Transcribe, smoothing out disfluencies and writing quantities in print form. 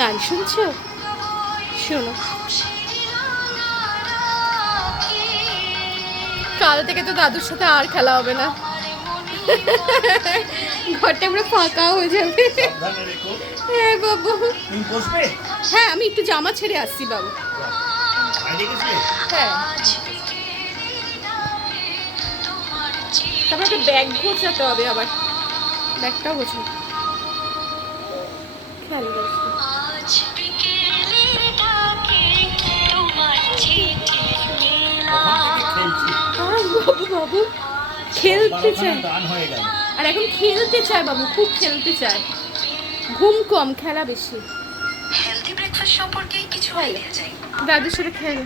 গান শুনছো? শোনো। কাল থেকে তো দাদুর সাথে আর খেলা হবে না, ঘরটা আমরা ফাঁকা হয়ে যাবে। হ্যাঁ বাবু। হ্যাঁ আমি একটু জামা ছেড়ে আসছি বাবু। হ্যাঁ তারপর একটা ব্যাগ গোছাতে হবে, আবার ব্যাগটাও গোছাবো। খেয়াল রাখবো। বাবু বাবু খেলতে চায়, আর এখন খেলতে চায় বাবু, খুব খেলতে চায়। ঘুম কম, খেলা বেশি। হেলদি ব্রেকফাস্ট সম্পর্কে কিছু আইডিয়া চাই। দাদুর সাথে খেলে